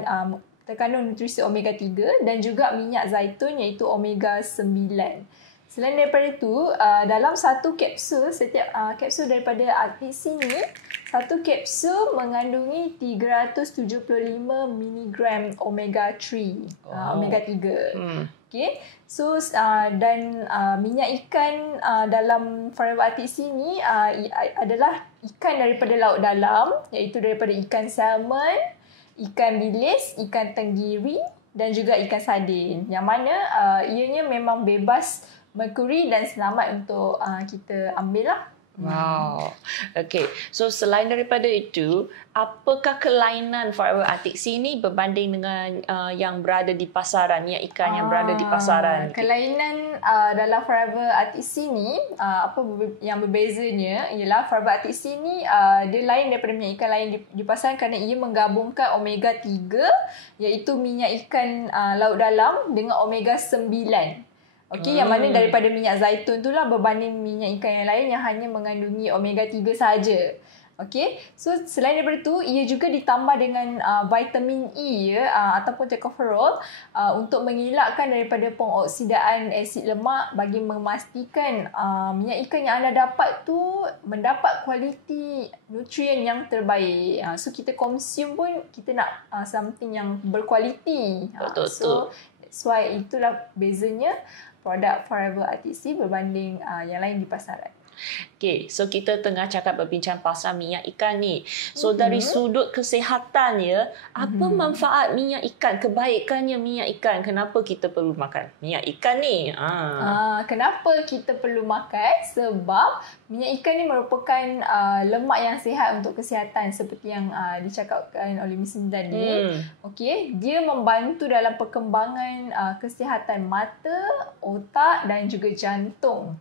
terkandung nutrisi omega 3 dan juga minyak zaitun iaitu omega 9. Selain daripada itu, dalam satu kapsul, setiap kapsul daripada Arctic Sea ni, satu kapsul mengandungi 375 mg omega 3. Omega 3. Okay. So, dan minyak ikan dalam Forever Arctic Sea ni adalah ikan daripada laut dalam, iaitu daripada ikan salmon, ikan bilis, ikan tenggiri dan juga ikan sardin. Yang mana ianya memang bebas merkuri dan selamat untuk kita ambil lah. Wow. Okay. So selain daripada itu, apakah kelainan Forever Arctic Sea ni berbanding dengan yang berada di pasaran, minyak ikan yang berada di pasaran? Kelainan dalam Forever Arctic Sea ni, apa yang berbezanya ialah Forever Arctic Sea ni dia lain daripada minyak ikan lain di pasaran kerana ia menggabungkan omega 3 iaitu minyak ikan laut dalam dengan omega 9. Okey, yang mana daripada minyak zaitun tu lah berbanding minyak ikan yang lain yang hanya mengandungi omega 3 sahaja. Okey, so selain daripada tu, ia juga ditambah dengan vitamin E ataupun tocopherol untuk mengelakkan daripada pengoksidaan asid lemak bagi memastikan minyak ikan yang anda dapat tu mendapat kualiti nutrien yang terbaik. So kita consume pun kita nak something yang berkualiti. Betul. So that's why itulah bezanya produk Forever Arctic Sea berbanding yang lain di pasaran. Okay, so kita tengah cakap berbincang pasal minyak ikan ni. So dari sudut kesihatan ya, apa manfaat minyak ikan, kebaikannya minyak ikan? Kenapa kita perlu makan minyak ikan ni? Kenapa kita perlu makan? Sebab minyak ikan ni merupakan lemak yang sihat untuk kesihatan seperti yang dicakapkan oleh Miss tadi. Okay, dia membantu dalam perkembangan kesihatan mata, otak dan juga jantung.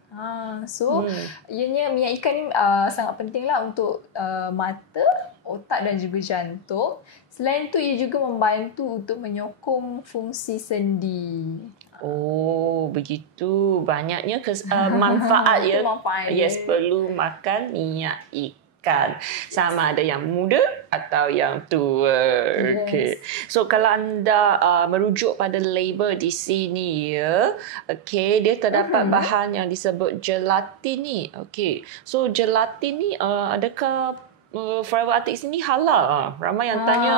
Ianya minyak ikan ni sangat penting lah untuk mata, otak dan juga jantung. Selain itu, ia juga membantu untuk menyokong fungsi sendi. Oh, begitu. Banyaknya manfaat ya. Manfaat, yes, perlu makan minyak ikan. kan. Sama ada yang muda atau yang tua. Okay. So kalau anda merujuk pada label di sini ya, okay, dia terdapat bahan yang disebut gelatin ni. Okay. So gelatin ni adakah Forever Arctic ni halal? Ramai yang tanya.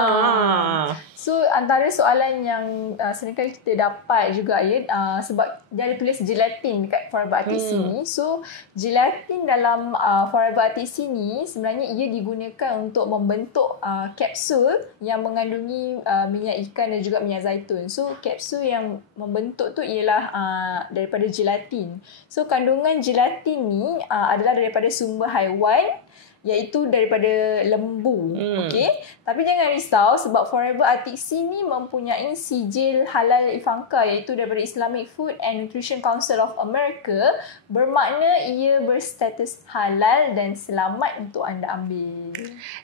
So antara soalan yang seringkali kita dapat juga ya, sebab dia ada tulis gelatin dekat Forever Arctic ni. So gelatin dalam Forever Arctic ni sebenarnya ia digunakan untuk membentuk kapsul yang mengandungi minyak ikan dan juga minyak zaitun. So kapsul yang membentuk tu ialah daripada gelatin. So kandungan gelatin ni adalah daripada sumber haiwan, iaitu daripada lembu. Okey. Tapi jangan risau sebab Forever Arctic Sea ni mempunyai sijil halal Ivanka, iaitu daripada Islamic Food and Nutrition Council of America, bermakna ia berstatus halal dan selamat untuk anda ambil.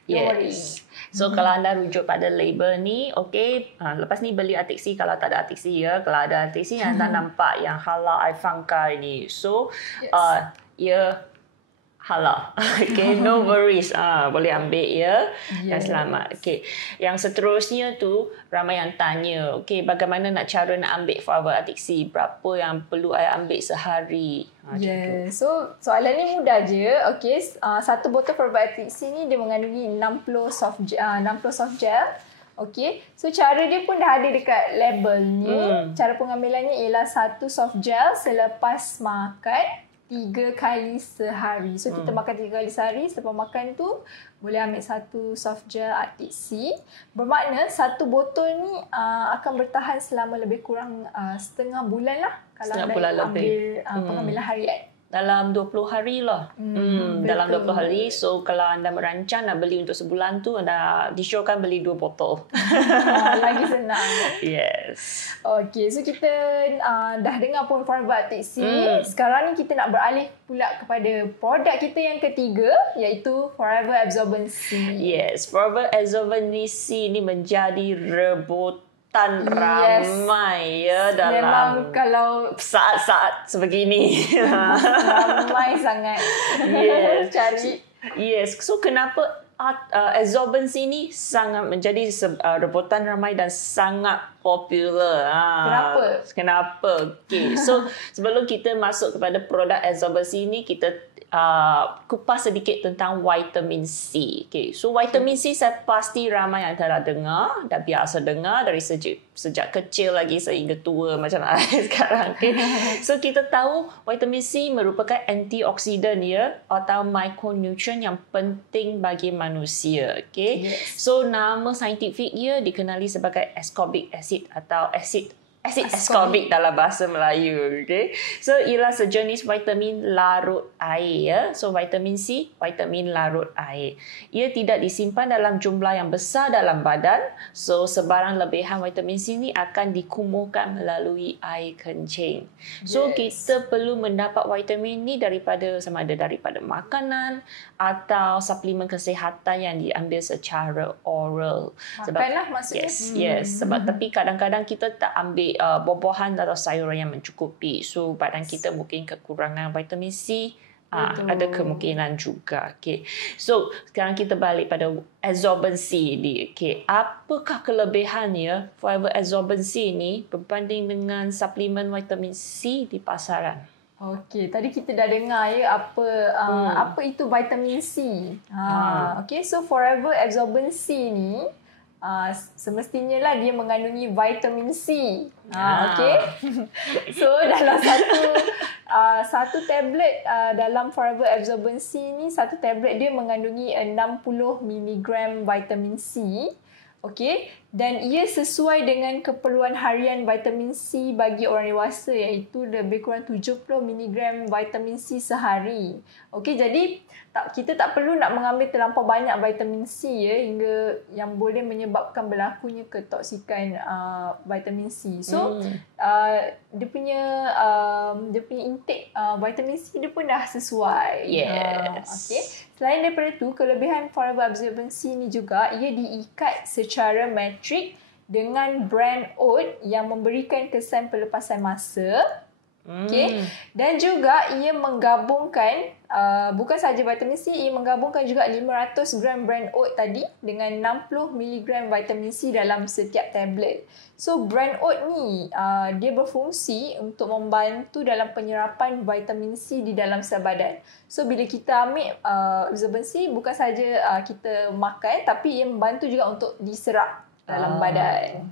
Yes. So kalau anda rujuk pada label ni, okey, lepas ni beli Arctic Sea kalau tak ada Arctic Sea ya. Kalau ada Arctic Sea anda nampak yang halal Ivanka ni. So ia halal. Okay, no worries. Boleh ambil ya. Dan selamat. Okay. Yang seterusnya tu, ramai yang tanya, okay, bagaimana cara nak ambil Forever Arctic Sea? Berapa yang perlu I ambil sehari? So soalan ni mudah je. Okay, satu botol Forever Arctic Sea ni dia mengandungi 60 soft gel. Okay, so cara dia pun dah ada dekat label ni. Cara pengambilannya ialah satu soft gel selepas makan 3 kali sehari. So kita makan 3 kali sehari. Selepas makan tu boleh ambil satu soft gel Arctic Sea. Bermakna satu botol ni akan bertahan selama lebih kurang setengah bulan lah. Kalau setengah bulan lebih. Pengambilan harian. Dalam 20 hari lah. Dalam 20 hari. So kalau anda merancang nak beli untuk sebulan tu, anda disyorkan beli 2 botol. Lagi senang. Yes. Okay, so kita dah dengar pun Forever Arctic Sea. Sekarang ni kita nak beralih pula kepada produk kita yang ketiga, iaitu Forever Absorbency. Yes, Forever Absorbency ni menjadi ramai ya dalam memang kalau saat-saat sebegini. Ramai sangat. Yes. Cari. Yes. So kenapa absorbency ni sangat menjadi rebutan ramai dan sangat popular? Kenapa? Okay. So sebelum kita masuk kepada produk absorbency ni, kita kupas sedikit tentang vitamin C. Okay. So vitamin C saya pasti ramai yang telah dengar, dah biasa dengar dari sejak kecil lagi sehingga tua macam saya sekarang. Okay. So kita tahu vitamin C merupakan antioksidan ya, atau micronutrient yang penting bagi manusia. Okay. Yes. So nama saintifik dia dikenali sebagai ascorbic acid atau asid ascorbic dalam bahasa Melayu. Okay. So ialah sejenis vitamin larut air ya. So vitamin C, vitamin larut air. Ia tidak disimpan dalam jumlah yang besar dalam badan. So sebarang lebihan vitamin C ni akan dikumuhkan melalui air kencing. So kita perlu mendapat vitamin ni sama ada daripada makanan atau suplemen kesihatan yang diambil secara oral. Makanlah maksudnya. Yes. Sebab tapi kadang-kadang kita tak ambil buah-buahan atau sayuran yang mencukupi. So badan kita mungkin kekurangan vitamin C. Ada kemungkinan juga. Okay. So sekarang kita balik pada absorbency ni. Okay. Apakah kelebihannya Forever Absorbency ni berbanding dengan suplemen vitamin C di pasaran? Okey, tadi kita dah dengar ya apa itu vitamin C. Okey, so Forever Absorbency ni semestinya lah dia mengandungi vitamin C. Okey. So dalam satu tablet dalam Forever Absorbency ni, satu tablet dia mengandungi 60 mg vitamin C. Okey, dan ia sesuai dengan keperluan harian vitamin C bagi orang dewasa, iaitu lebih kurang 70 mg vitamin C sehari. Okey, jadi kita tak perlu nak mengambil terlampau banyak vitamin C ya, hingga yang boleh menyebabkan berlakunya ketoksikan vitamin C. So dia punya intake vitamin C dia pun dah sesuai. Yes. Okey. Selain daripada tu, kelebihan Forever Absorbency ni juga ia diikat secara metrik dengan brand oat yang memberikan kesan pelepasan masa. Okay. Dan juga ia menggabungkan bukan sahaja vitamin C, ia menggabungkan juga 500 gram brand oat tadi dengan 60 mg vitamin C dalam setiap tablet. So brand oat ni dia berfungsi untuk membantu dalam penyerapan vitamin C di dalam sel badan. So bila kita ambil absorbency, bukan sahaja kita makan, tapi ia membantu juga untuk diserap dalam badan.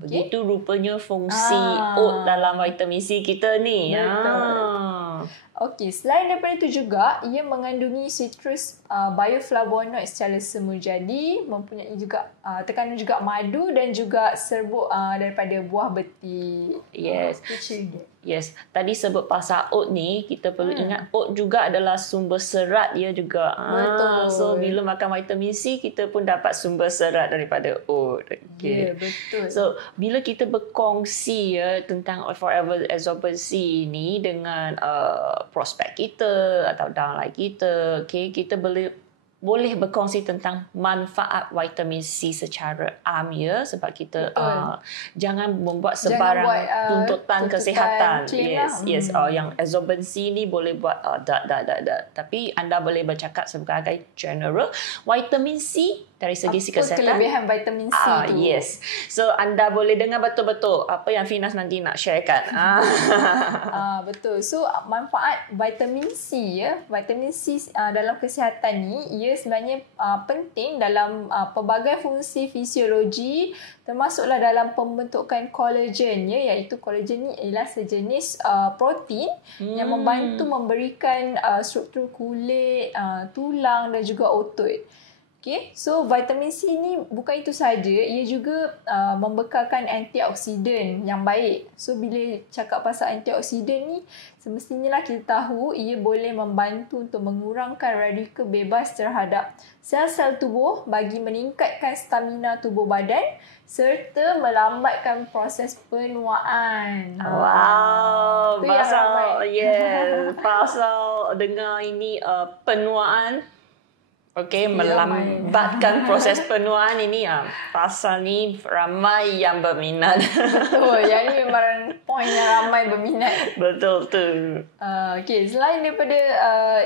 Begitu rupanya fungsi oat dalam vitamin C kita ni. Betul. Okey, selain daripada itu juga, ia mengandungi citrus bioflavonoid secara semula. Jadi, mempunyai juga terkandung juga madu dan juga serbuk daripada buah betik. Yes. Yes. Tadi sebut pasal oat ni, kita perlu ingat oat juga adalah sumber serat dia juga. Betul. So, bila makan vitamin C, kita pun dapat sumber serat daripada oat. Okay. Ya, betul. So, bila kita berkongsi tentang Forever Absorbency ni dengan prospek kita atau downline kita, okay, kita boleh berkongsi tentang manfaat vitamin C secara am sebab kita jangan membuat sebarang tuntutan kesihatan. Yes. Yang absorbency ni boleh buat tapi anda boleh bercakap sebagai general vitamin C dari segi kesihatan. Kelebihan vitamin C tu. Yes. So anda boleh dengar betul-betul apa yang Finas nanti nak sharekan. Betul. So manfaat vitamin C vitamin C dalam kesihatan ni ia sebenarnya penting dalam pelbagai fungsi fisiologi, termasuklah dalam pembentukan kolagen iaitu kolagen ni ialah sejenis protein yang membantu memberikan struktur kulit, tulang dan juga otot. Okay, so vitamin C ni bukan itu sahaja, ia juga membekalkan antioksidan yang baik. So bila cakap pasal antioksidan ni, semestinya lah kita tahu ia boleh membantu untuk mengurangkan radikal bebas terhadap sel-sel tubuh bagi meningkatkan stamina tubuh badan serta melambatkan proses penuaan. Wow, pasal dengar ini penuaan. Okey, melambatkan proses penuaan ini pasal ni ramai yang berminat. Betul, yang ni memang poin yang ramai berminat. Betul tu. Okey, selain daripada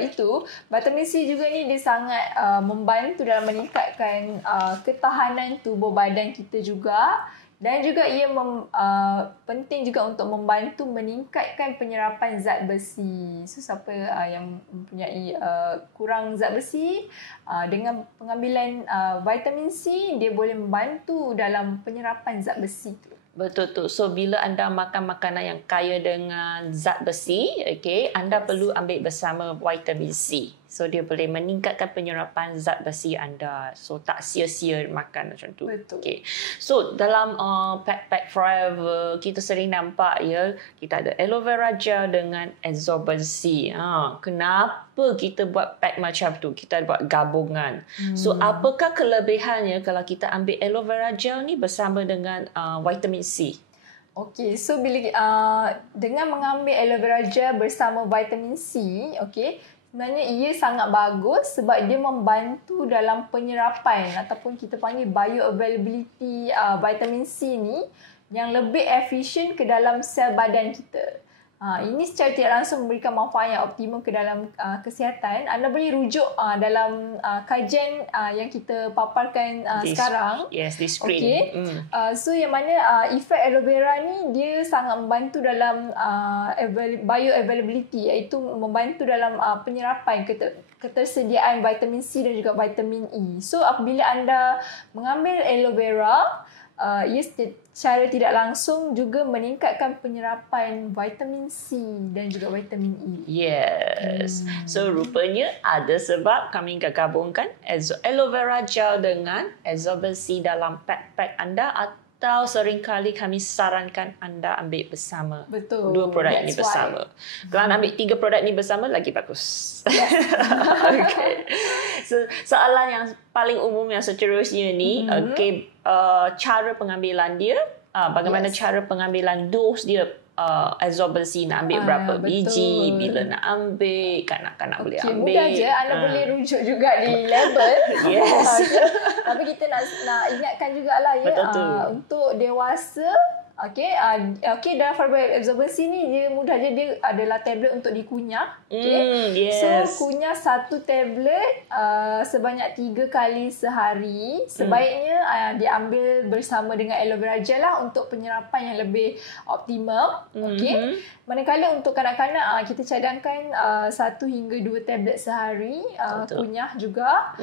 itu, vitamin C juga ni dia sangat membantu dalam meningkatkan ketahanan tubuh badan kita juga. Dan juga ia penting juga untuk membantu meningkatkan penyerapan zat besi. So siapa yang mempunyai kurang zat besi, dengan pengambilan vitamin C, dia boleh membantu dalam penyerapan zat besi tu. Betul tu. So bila anda makan makanan yang kaya dengan zat besi, okay, anda perlu ambil bersama vitamin C. So dia boleh meningkatkan penyerapan zat besi anda. So tak sia-sia makan macam tu. Betul. Okay. So dalam Pack Forever kita sering nampak kita ada aloe vera gel dengan absorbency. Kenapa kita buat pack macam tu? Kita buat gabungan. So apakah kelebihannya kalau kita ambil aloe vera gel ni bersama dengan vitamin C? Okey, so bila dengan mengambil aloe vera gel bersama vitamin C, okey, sebenarnya ia sangat bagus sebab dia membantu dalam penyerapan ataupun kita panggil bioavailability vitamin C ni yang lebih efisien ke dalam sel badan kita. Ini secara tidak langsung memberikan manfaat yang optimum ke dalam kesihatan. Anda boleh rujuk dalam kajian yang kita paparkan sekarang. Yes, di screen. Okay. So yang mana efek aloe vera ni dia sangat membantu dalam bioavailability, iaitu membantu dalam penyerapan ketersediaan vitamin C dan juga vitamin E. So apabila anda mengambil aloe vera, ia secara tidak langsung juga meningkatkan penyerapan vitamin C dan juga vitamin E. Yes. So rupanya ada sebab kami gabungkan aloe vera gel dengan absorbency dalam pack anda, atau seringkali kami sarankan anda ambil bersama. Betul. Dua produk ini bersama. Kalau anda ambil 3 produk ini bersama lagi bagus. Okay. So soalan yang paling umum yang seterusnya ni, okay, cara pengambilan dia, bagaimana cara pengambilan dos dia, absorbency nak ambil berapa biji, bila nak ambil, kanak-kanak boleh ambil. Mudah je, anda boleh rujuk juga di label. Yes. Tapi kita nak ingatkan jugalah Betul tu. untuk dewasa Dalam fiber absorbency ni dia mudah je, dia adalah tablet untuk dikunyah. Yes. So kunyah satu tablet sebanyak 3 kali sehari. Sebaiknya diambil bersama dengan aloe vera gel lah untuk penyerapan yang lebih optimum. Manakala untuk kanak-kanak kita cadangkan 1 hingga 2 tablet sehari kunyah juga.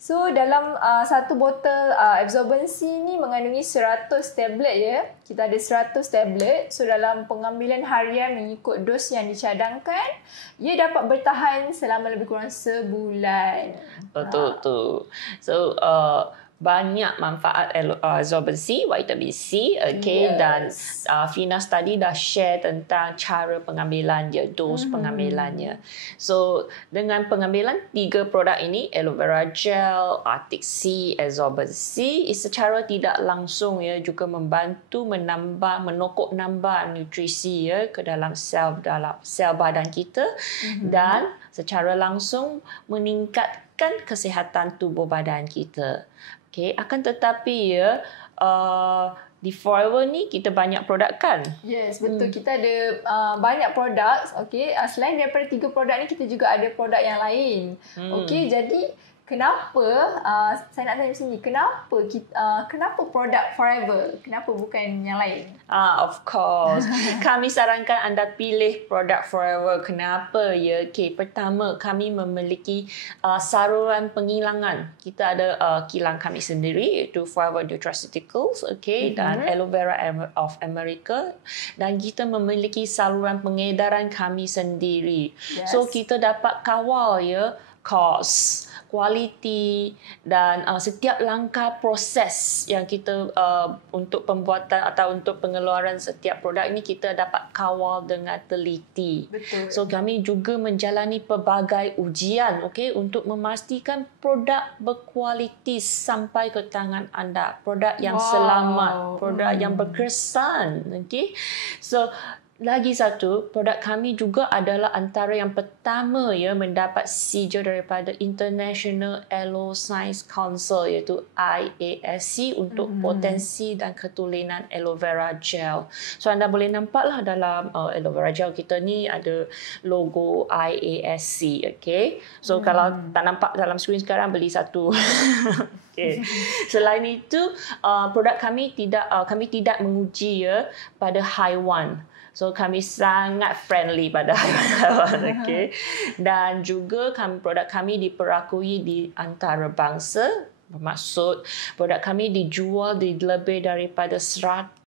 So dalam satu botol absorbency ni mengandungi 100 tablet ya. Kita ada 100 tablet. So dalam pengambilan harian mengikut dos yang dicadangkan, ia dapat bertahan selama lebih kurang sebulan. Betul tu. So banyak manfaat absorbency, vitamin C, dan Finas tadi dah share tentang cara pengambilan dia, dos pengambilannya. So dengan pengambilan 3 produk ini, aloe vera gel, Arctic Sea, absorbency, secara tidak langsung ya juga membantu menokok nambah nutrisi ya ke dalam sel badan kita, dan secara langsung meningkatkan kesihatan tubuh badan kita. Akan tetapi ya, di Forever ni kita banyak produk kan? Yes, betul. Kita ada banyak produk. Selain daripada 3 produk ni, kita juga ada produk yang lain. Jadi kenapa saya nak tanya macam ni, kenapa produk Forever? Kenapa bukan yang lain? Of course. Kami sarankan anda pilih produk Forever. Kenapa ya? Pertama, kami memiliki saluran penghilangan. Kita ada kilang kami sendiri, iaitu Forever Nutraceuticals, dan Aloe Vera of America, dan kita memiliki saluran pengedaran kami sendiri. So kita dapat kawal ya cost, kualiti, dan setiap langkah proses yang kita untuk pembuatan atau untuk pengeluaran setiap produk ini kita dapat kawal dengan teliti. Betul. So kami juga menjalani pelbagai ujian untuk memastikan produk berkualiti sampai ke tangan anda, produk yang selamat, produk yang berkesan. So lagi satu, produk kami juga adalah antara yang pertama ya mendapat sijil daripada International Aloe Science Council, iaitu IASC, untuk potensi dan ketulinan aloe vera gel. So anda boleh nampaklah dalam aloe vera gel kita ni ada logo IASC. So kalau tak nampak dalam skrin sekarang, beli satu. Selain itu, produk kami tidak menguji ya pada haiwan. So kami sangat friendly pada haiwan. Dan juga produk kami diperakui di antarabangsa. Bermaksud produk kami dijual di lebih daripada 100